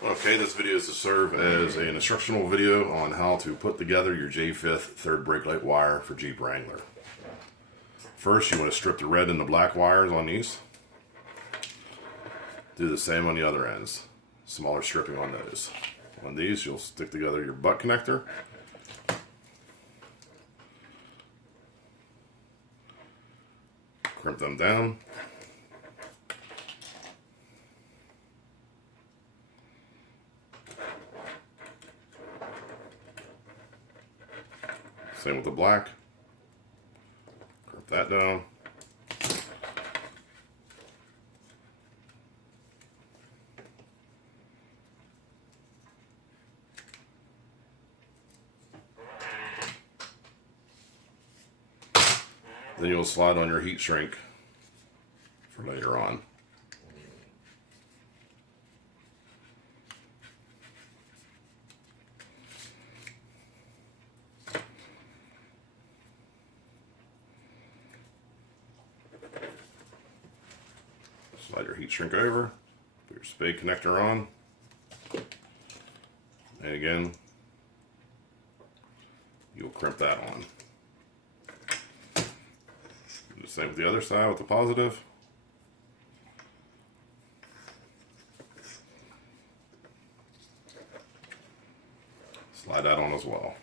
Okay, this video is to serve as an instructional video on how to put together your J5th third brake light wire for Jeep Wrangler. First, you want to strip the red and the black wires on these. Do the same on the other ends. Smaller stripping on those. On these, you'll stick together your butt connector. Crimp them down. Same with the black. Crimp that down. Then you'll slide on your heat shrink for later on. Slide your heat shrink over, put your spade connector on, and again, you'll crimp that on. Do the same with the other side with the positive. Slide that on as well.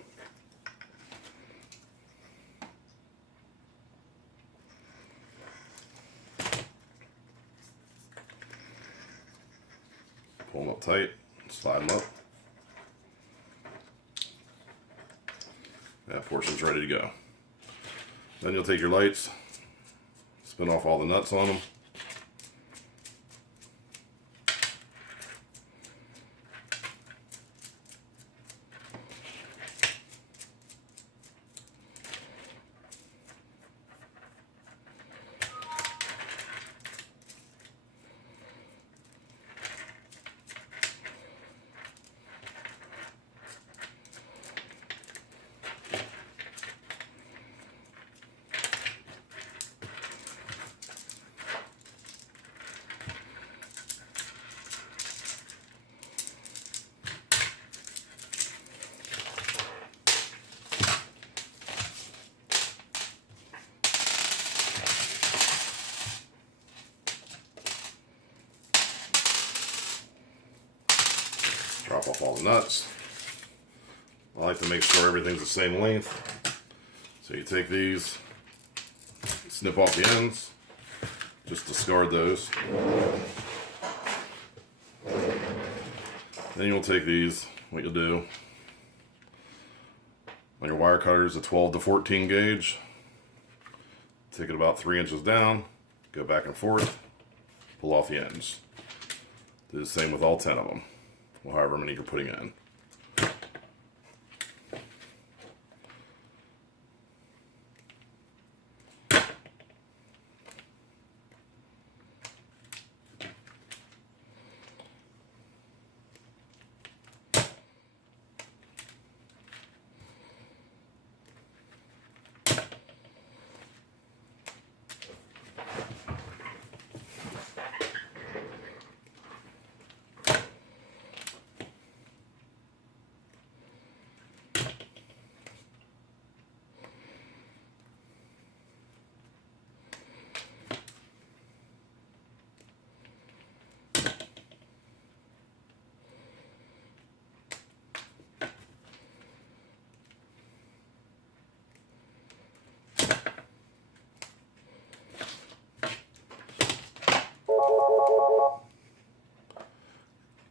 Pull them up tight, slide them up. That portion's ready to go. Then you'll take your lights, spin off all the nuts on them. Drop off all the nuts. I like to make sure everything's the same length. So you take these, snip off the ends, just discard those. Then you'll take these, what you'll do, on your wire cutters, a 12 to 14 gauge, take it about 3 inches down, go back and forth, pull off the ends. Do the same with all 10 of them. Well, however many you're putting in.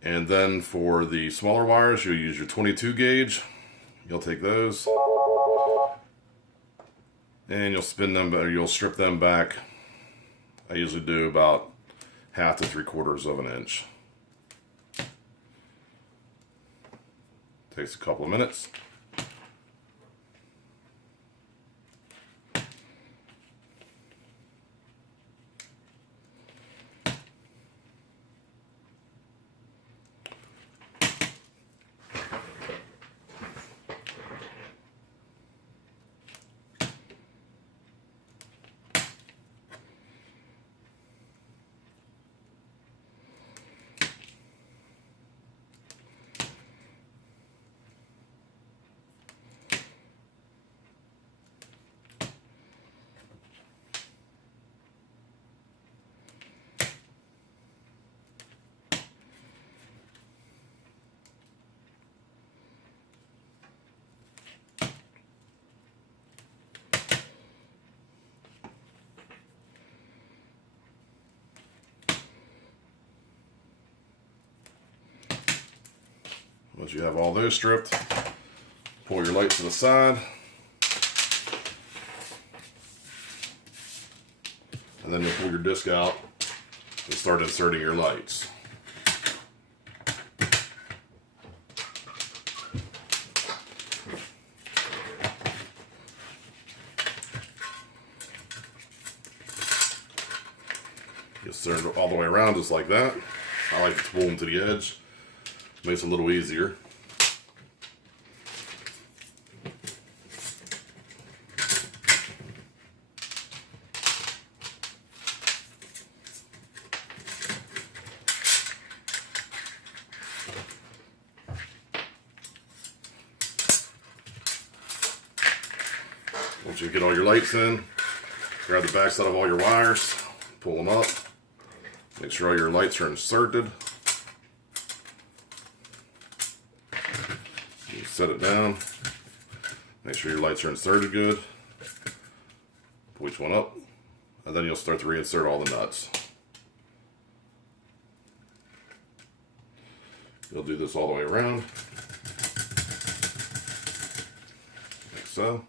And then for the smaller wires, you'll use your 22 gauge. You'll take those and you'll spin them, or you'll strip them back. I usually do about 1/2 to 3/4 of an inch. Takes a couple of minutes. Once you have all those stripped, pull your lights to the side. And then you'll pull your disc out and start inserting your lights. You insert it all the way around just like that. I like to pull them to the edge. Makes it a little easier. Once you get all your lights in, grab the back side of all your wires, pull them up, make sure all your lights are inserted. You set it down, make sure your lights are inserted good, pull each one up, and then you'll start to reinsert all the nuts. You'll do this all the way around, like so.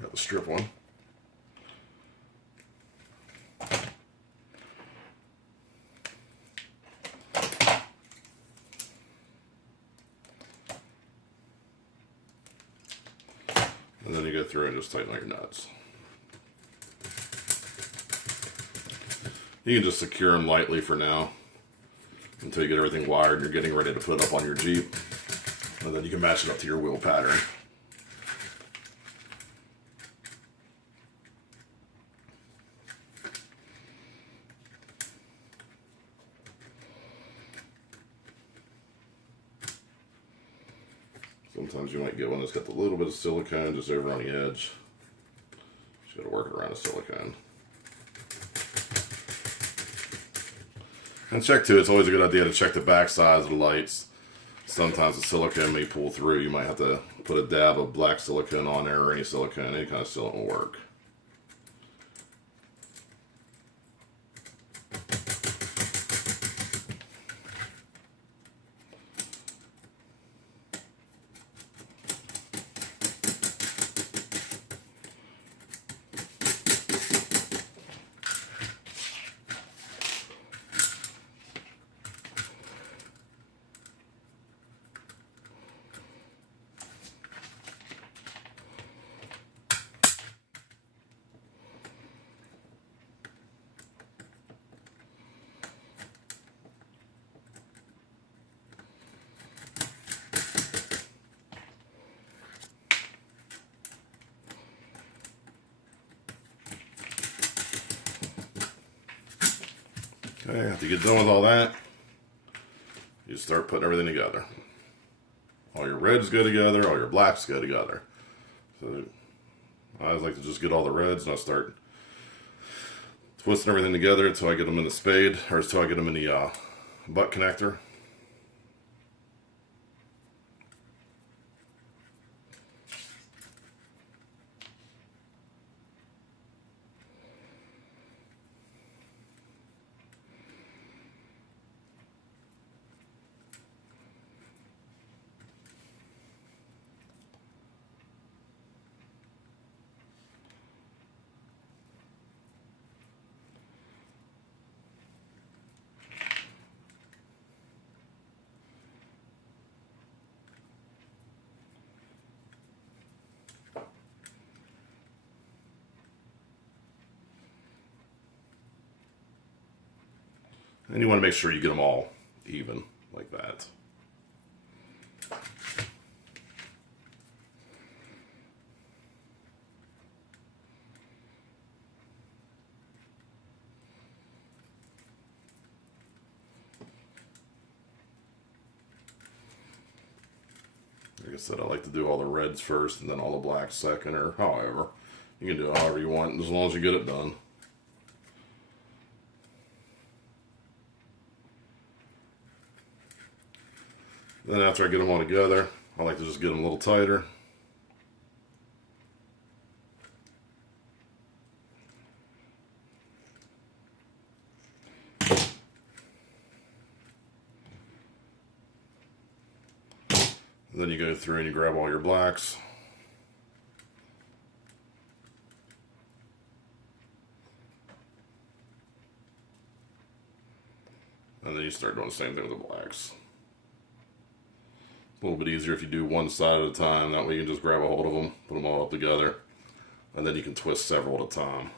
Got the strip one. And then you go through and just tighten all your nuts. You can just secure them lightly for now until you get everything wired and you're getting ready to put it up on your Jeep. And then you can match it up to your wheel pattern. Sometimes you might get one that's got a little bit of silicone just over on the edge. Just got to work it around the silicone. And check too, it's always a good idea to check the back sides of the lights. Sometimes the silicone may pull through. You might have to put a dab of black silicone on there, or any silicone, any kind of silicone will work. Okay, after you get done with all that, you start putting everything together. All your reds go together, all your blacks go together. So I always like to just get all the reds and I start twisting everything together until I get them in the spade, or until I get them in the butt connector. And you want to make sure you get them all even like that. Like I said, I like to do all the reds first and then all the blacks second, or however. You can do it however you want, as long as you get it done. Then after I get them all together, I like to just get them a little tighter. Then you go through and you grab all your blacks. And then you start doing the same thing with the blacks. A little bit easier if you do one side at a time. That way you can just grab a hold of them, put them all up together, and then you can twist several at a time.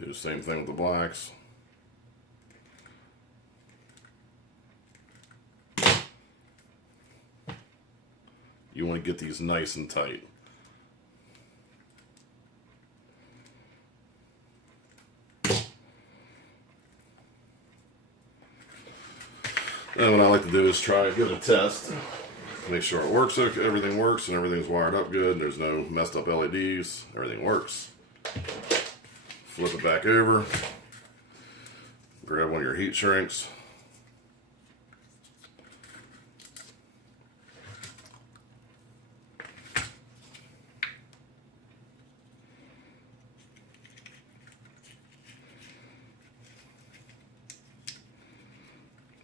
Do the same thing with the blacks. You want to get these nice and tight. And what I like to do is try and give it a test. Make sure it works, everything works, and everything's wired up good. There's no messed up LEDs. Everything works. Flip it back over. Grab one of your heat shrinks.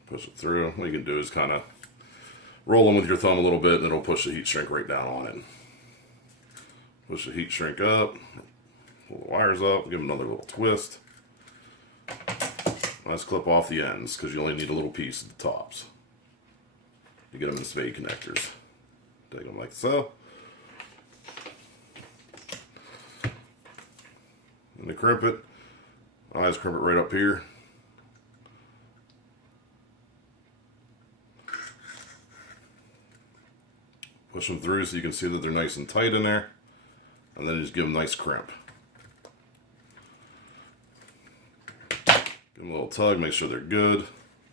Push it through. What you can do is kind of roll them with your thumb a little bit, and it'll push the heat shrink right down on it. Push the heat shrink up. Pull the wires up, give them another little twist. Let's clip off the ends because you only need a little piece at the tops. You get them in spade connectors. Take them like so. And to crimp it, I just crimp it right up here. Push them through so you can see that they're nice and tight in there. And then just give them a nice crimp. Give them a little tug, make sure they're good.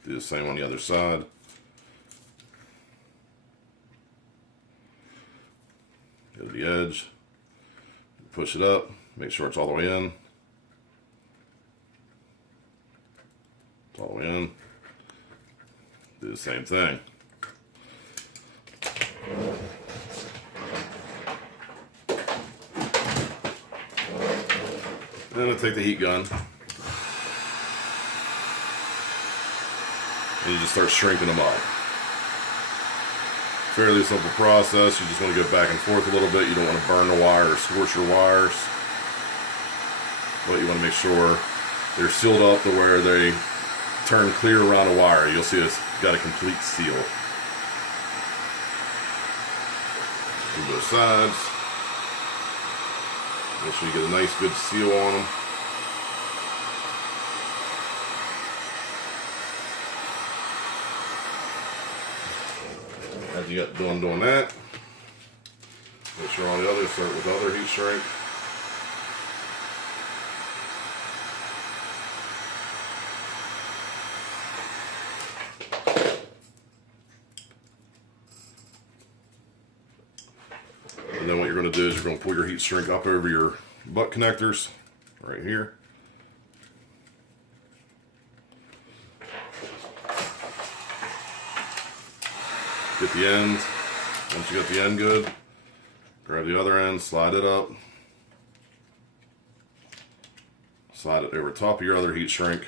Do the same on the other side. Go to the edge. Push it up. Make sure it's all the way in. It's all the way in. Do the same thing. Then I'll take the heat gun. And you just start shrinking them up. Fairly simple process. You just want to go back and forth a little bit. You don't want to burn the wire or scorch your wires. But you want to make sure they're sealed up to where they turn clear around the wire. You'll see it's got a complete seal. On both sides. Make sure you get a nice good seal on them. As you got doing that, make sure all the others start with the other heat shrink. And then what you're going to do is you're going to pull your heat shrink up over your butt connectors right here. Get the end. Once you get the end good, grab the other end, slide it up. Slide it over top of your other heat shrink.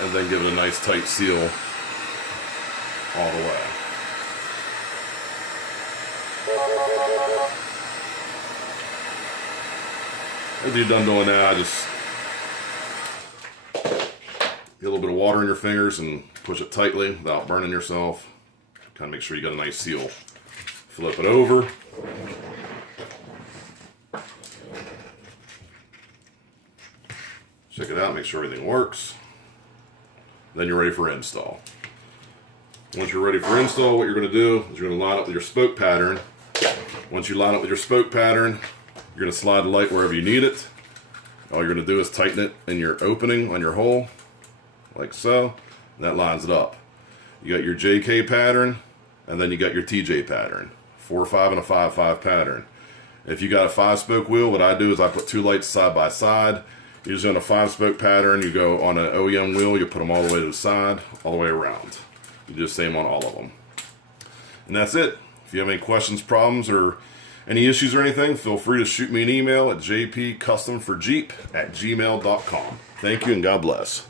And then give it a nice tight seal all the way. After you're done doing that, just get a little bit of water in your fingers and push it tightly without burning yourself. Kind of make sure you got a nice seal. Flip it over. Check it out, make sure everything works. Then you're ready for install. Once you're ready for install, what you're going to do is you're going to line up with your spoke pattern. Once you line up with your spoke pattern, you're going to slide the light wherever you need it. All you're going to do is tighten it in your opening on your hole, like so, and that lines it up. You got your JK pattern, and then you got your TJ pattern. 4-5 and a 5-5 pattern. If you got a 5-spoke wheel, what I do is I put 2 lights side by side. Usually on a 5-spoke pattern, you go on an OEM wheel, you put them all the way to the side, all the way around. You do the same on all of them. And that's it. If you have any questions, problems, or any issues or anything, feel free to shoot me an email at jpcustomforjeep@gmail.com. Thank you and God bless.